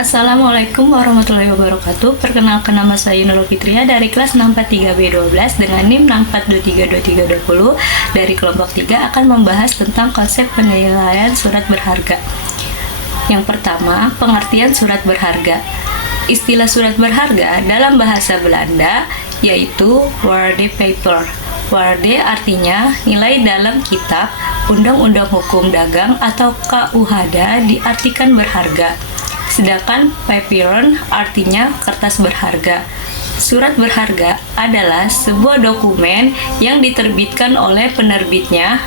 Assalamualaikum warahmatullahi wabarakatuh. Perkenalkan, nama saya Nurul Fitria dari kelas 643B12 dengan NIM 6423220 dari kelompok 3 akan membahas tentang konsep penilaian surat berharga. Yang pertama, pengertian surat berharga. Istilah surat berharga dalam bahasa Belanda yaitu waardepaper. Waarde artinya nilai dalam kitab Undang-Undang Hukum Dagang atau KUHD diartikan berharga. Sedangkan papiron artinya kertas berharga. Surat berharga adalah sebuah dokumen yang diterbitkan oleh penerbitnya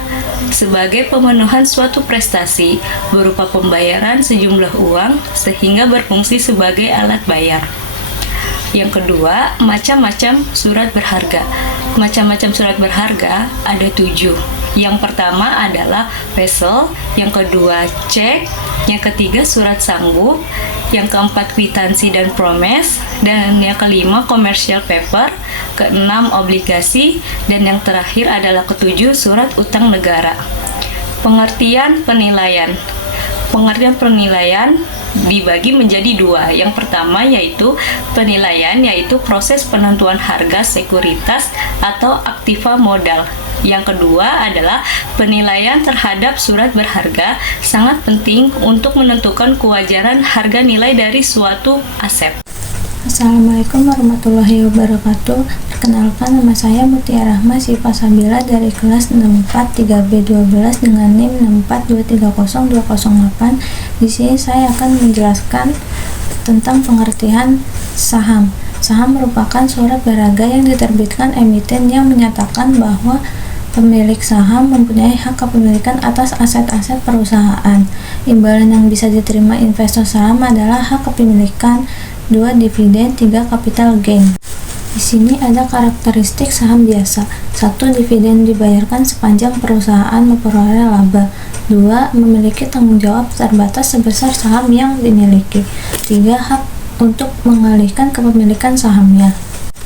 sebagai pemenuhan suatu prestasi berupa pembayaran sejumlah uang sehingga berfungsi sebagai alat bayar. Yang kedua, macam-macam surat berharga. Macam-macam surat berharga ada 7. Yang pertama adalah wesel, yang kedua cek, yang ketiga surat sanggup, yang keempat kwitansi dan promes, dan yang kelima commercial paper, keenam obligasi, dan yang terakhir adalah ketujuh surat utang negara. Pengertian penilaian. Pengertian penilaian dibagi menjadi 2. Yang pertama yaitu penilaian, yaitu proses penentuan harga sekuritas atau aktiva modal. Yang kedua adalah penilaian terhadap surat berharga, sangat penting untuk menentukan kewajaran harga nilai dari suatu aset. Assalamualaikum warahmatullahi wabarakatuh. Perkenalkan, nama saya Mutia Rahma Siva Sabila dari kelas 643B12 dengan NIM 642302008. Di sini saya akan menjelaskan tentang pengertian saham. Saham merupakan surat berharga yang diterbitkan emiten yang menyatakan bahwa pemilik saham mempunyai hak kepemilikan atas aset-aset perusahaan. Imbalan yang bisa diterima investor saham adalah hak kepemilikan, 2 dividen, 3 capital gain. Di sini ada karakteristik saham biasa. 1. Dividen dibayarkan sepanjang perusahaan memperoleh laba. 2. Memiliki tanggung jawab terbatas sebesar saham yang dimiliki. 3. Hak untuk mengalihkan kepemilikan sahamnya.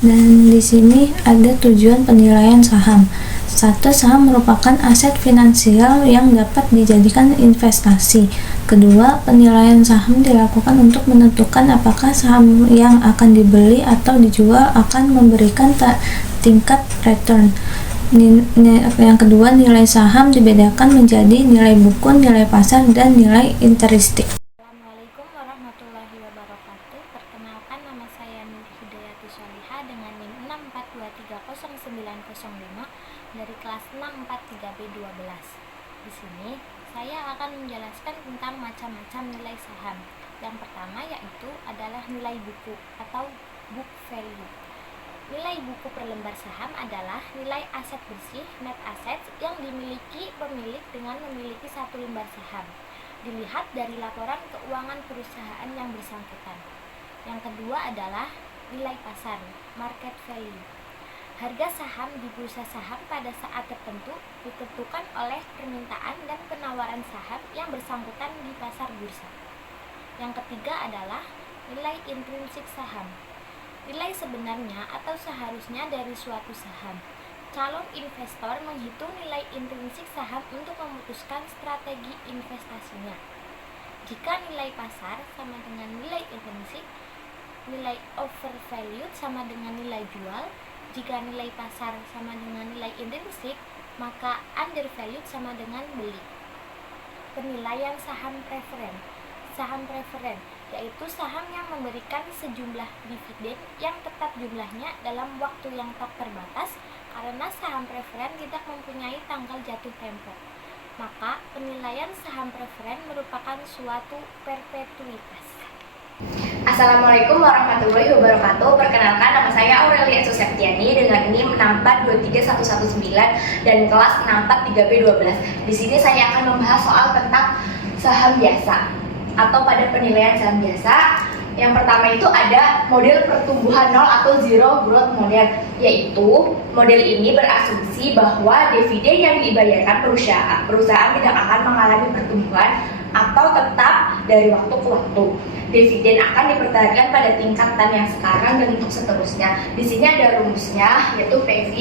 Dan di sini ada tujuan penilaian saham. 1. Saham merupakan aset finansial yang dapat dijadikan investasi. Kedua, penilaian saham dilakukan untuk menentukan apakah saham yang akan dibeli atau dijual akan memberikan tingkat return. Yang kedua, nilai saham dibedakan menjadi nilai buku, nilai pasar, dan nilai intristik. Assalamualaikum warahmatullahi wabarakatuh. Perkenalkan, nama saya Nur Hidayati Sholiha dengan NIM 642300905 dari kelas 643B12. Di sini saya akan menjelaskan tentang macam-macam nilai saham. Yang pertama yaitu adalah nilai buku atau book value. Nilai buku per lembar saham adalah nilai aset bersih net assets yang dimiliki pemilik dengan memiliki satu lembar saham. Dilihat dari laporan keuangan perusahaan yang bersangkutan. Yang kedua adalah nilai pasar, market value. Harga saham di bursa saham pada saat tertentu ditentukan oleh permintaan dan penawaran saham yang bersangkutan di pasar bursa. Yang ketiga adalah nilai intrinsik saham. Nilai sebenarnya atau seharusnya dari suatu saham. Calon investor menghitung nilai intrinsik saham untuk memutuskan strategi investasinya. Jika nilai pasar sama dengan nilai intrinsik, nilai overvalued sama dengan nilai jual. Jika nilai pasar sama dengan nilai intrinsik, maka undervalued sama dengan beli. Penilaian saham preferen. Saham preferen yaitu saham yang memberikan sejumlah dividen yang tetap jumlahnya dalam waktu yang tak terbatas karena saham preferen tidak mempunyai tanggal jatuh tempo. Maka penilaian saham preferen merupakan suatu perpetuitas. Assalamualaikum warahmatullahi wabarakatuh. Perkenalkan, nama saya Aurelia Suseptiani dengan NIM 6423119 dan kelas 643B12. Di sini saya akan membahas soal tentang saham biasa atau pada penilaian saham biasa. Yang pertama itu ada model pertumbuhan nol atau zero growth model, yaitu model ini berasumsi bahwa dividen yang dibayarkan perusahaan tidak akan mengalami pertumbuhan atau tetap dari waktu ke waktu. Dividen akan dipertahankan pada tingkatan yang sekarang dan untuk seterusnya. Di sini ada rumusnya, yaitu PV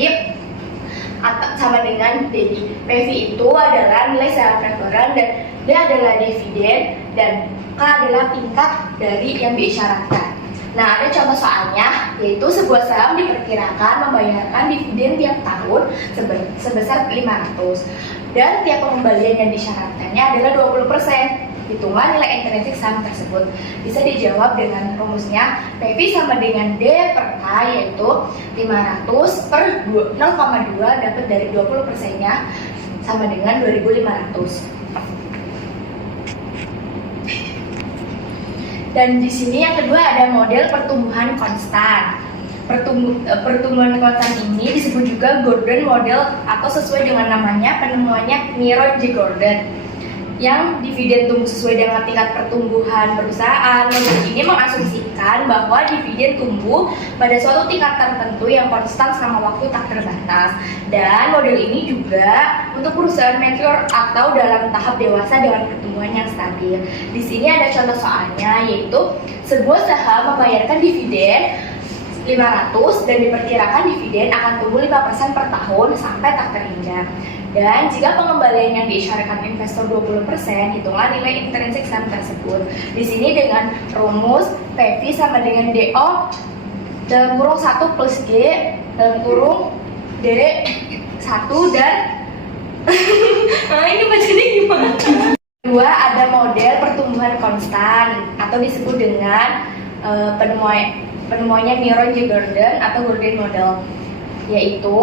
sama dengan DI. PV itu adalah nilai saham preferen dan dia adalah dividen, dan K adalah tingkat dari yang diisyaratkan. Nah, ada contoh soalnya, yaitu sebuah saham diperkirakan membayarkan dividen tiap tahun sebesar 500 dan tiap pengembalian yang disyaratkannya adalah 20%. Hitunglah nilai intrinsik saham tersebut. Bisa dijawab dengan rumusnya PV sama dengan D per K, yaitu 500 per 0,2 dapat dari 20%-nya sama dengan 2.500. Dan di sini yang kedua ada model pertumbuhan konstan. Pertumbuhan konstan ini disebut juga Gordon model atau sesuai dengan namanya penemuannya Miron J. Gordon. Yang dividen tumbuh sesuai dengan tingkat pertumbuhan perusahaan. Model ini mengasumsikan bahwa dividen tumbuh pada suatu tingkat tertentu yang konstan selama waktu tak terbatas. Dan model ini juga untuk perusahaan mature atau dalam tahap dewasa dengan pertumbuhan yang stabil. Di sini ada contoh soalnya, yaitu sebuah saham membayarkan dividen 500 dan diperkirakan dividen akan tumbuh 5% per tahun sampai tak terhingga. Dan jika pengembalian yang diisyaratkan investor 20%, hitunglah nilai intrinsik saham tersebut. Di sini dengan rumus PV sama dengan DO dalam kurung 1 plus G dalam kurung D 1 dan ini bacanya gimana? Kedua ada model pertumbuhan konstan atau disebut dengan penemuannya Miron J. Gordon atau Gordon model, yaitu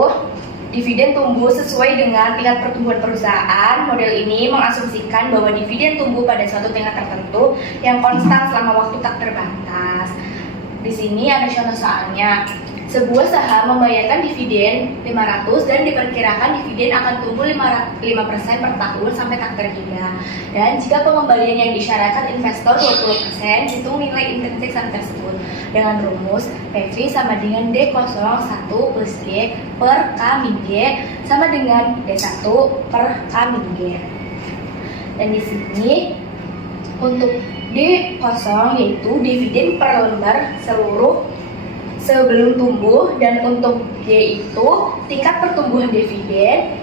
dividen tumbuh sesuai dengan tingkat pertumbuhan perusahaan. Model ini mengasumsikan bahwa dividen tumbuh pada suatu tingkat tertentu yang konstan selama waktu tak terbatas. Di sini ada contoh soalnya. Sebuah saham membayarkan dividen 500 dan diperkirakan dividen akan tumbuh 5% per tahun sampai tak terhingga. Dan jika pengembalian yang disyaratkan investor 20%, hitung nilai intrinsik saham tersebut dengan rumus PV sama dengan D01 plus G per K min G sama dengan D1 per K min G. Dan di sini untuk D0 yaitu dividen per lembar sebelum tumbuh, dan untuk G itu tingkat pertumbuhan dividen